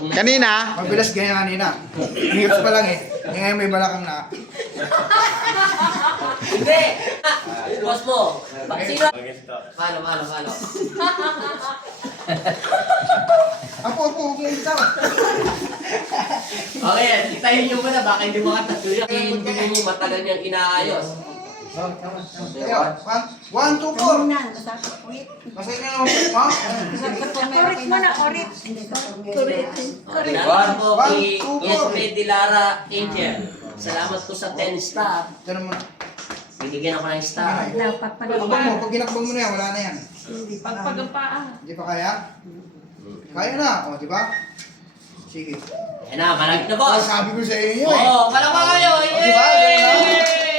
Kanina? Mabilas ganyan kanina. Hips pa lang eh. Ngayon may balakang na. Hindi! Boss mo. Sino? Paano? Apo, huwag mo yung tawa. Okay, itayin nyo muna. Baka hindi makatatuloy. Hindi mo matagal niyang inaayos. One, two, four. Masaya na naman po, ha? Correct mo na, correct. Salamat po kay Yesme Dilara Angel. Salamat po sa 10 star. Ito naman. Binigyan ako ng star. Pagpag mo, pag ginakbang mo na yan, wala na yan. Pagpagpaa. Hindi pa kaya? Kaya na, o, di ba? Sige. Yan na, malapit na boss. Sabi ko sa inyo eh. Oo, palama kayo. O, di ba? Yay!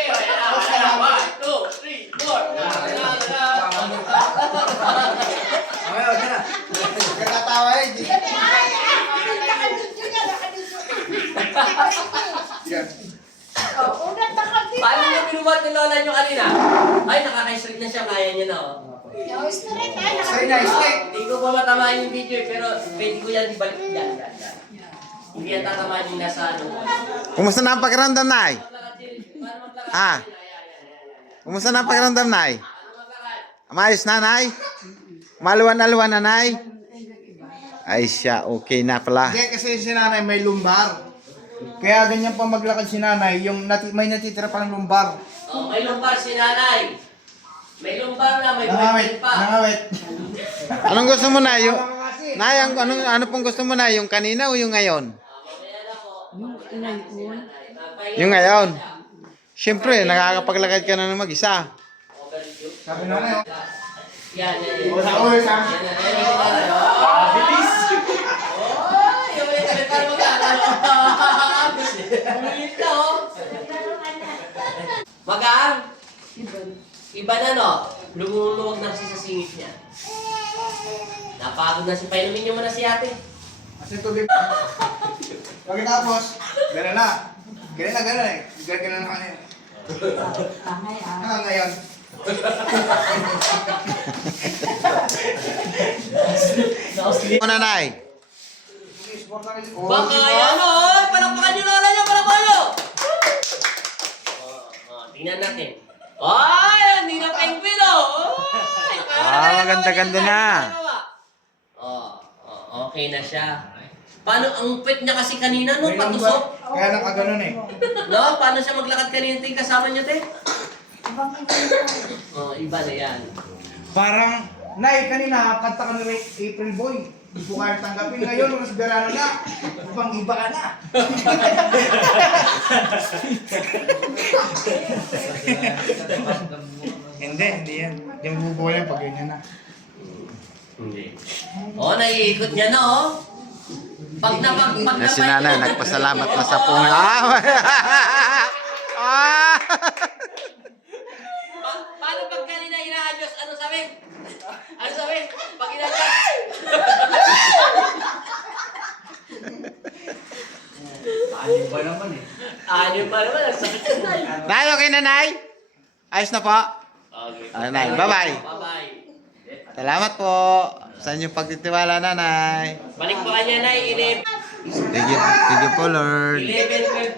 Ganun na. 1, 2, 3, 4. Okay, okay na. Katatawa eh. Yan. Paano nyo binubat ni Lola nyo kanina? Ay, nakaka-straight na siya. Kaya niya na, oh. Stay na, stay. Hindi ko pa matamaan yung video, pero pwede ko yan ibalik dyan. Hindi yan tatamaan yung nasa ano. Kumusta na ang pakiramdam, Nay? Ah. Kumusta na ang pakiramdam, Nay? Maayos na, Nay? Maluwan-aluwan na, Nay? Ay siya, okay na pala. Hindi, kasi si nanay may lumbar. Kaya ganyan pa maglakad si nanay, yung may natitira pa ng lumbar. Oh, may lumbar si nanay. May lumbar na, may Nangawit, boyfriend pa. nangawit. Anong gusto mo, Nay? Nay, ano pong gusto mo, Nay? Yung kanina o yung ngayon? Mamaya na po. Yung ngayon. Siyempre, nakakapaglakad ka na ng mag-isa. Sabi nanay, oh. Yan. O, sa ulo, sa Bilis! Oh, yung ulit para magkakalo. Bilis na, oh. Magaan? Iba na, no? Lumuluwag na siya sa singit niya. Napagod na si Painumin niyo muna si ate. Kasi tubig. Pagkatapos, gano'n na. Gano'n eh. Gano'n na kanina. Ngayon. Ano, Nay? Baka yan, oh! Palakpakan niyo lola niyo! Palakpakan niyo! Tingnan natin. Ay! Hindi na penguin, oh! Maganda-ganda na. Okay na siya. Paano, ang pet niya kasi kanina, no? Patusok. Kaya nakaganon eh. No? Paano siya maglakad kanina, ting kasama niyo, te? Oh, iba na yan. Parang, Nay, kanina, kanta ka ni April Boy. Hindi ko kaya tanggapin. Ngayon, mas verano na. Ibang iba ka na. Hindi yan. Hindi mabubuhay yan pag ganyan na. Hindi. Oh, naiikot niya na, oh. Pag Na si Nanay, nagpasalamat na sa pong... Ah! Paano pag kanina ina-adjust? Ano sabi? Ano sabi? Pag ina-adjust? Anim ba naman eh? Ano pa naman? Ang sakit. Nay, okay na, Nay? Ayos na po? Okay. Nay, bye-bye. Bye-bye. Salamat po sa inyong pagtitiwala, Nanay. Balik pa kanya na, Thank you po, Lord. 11, 12,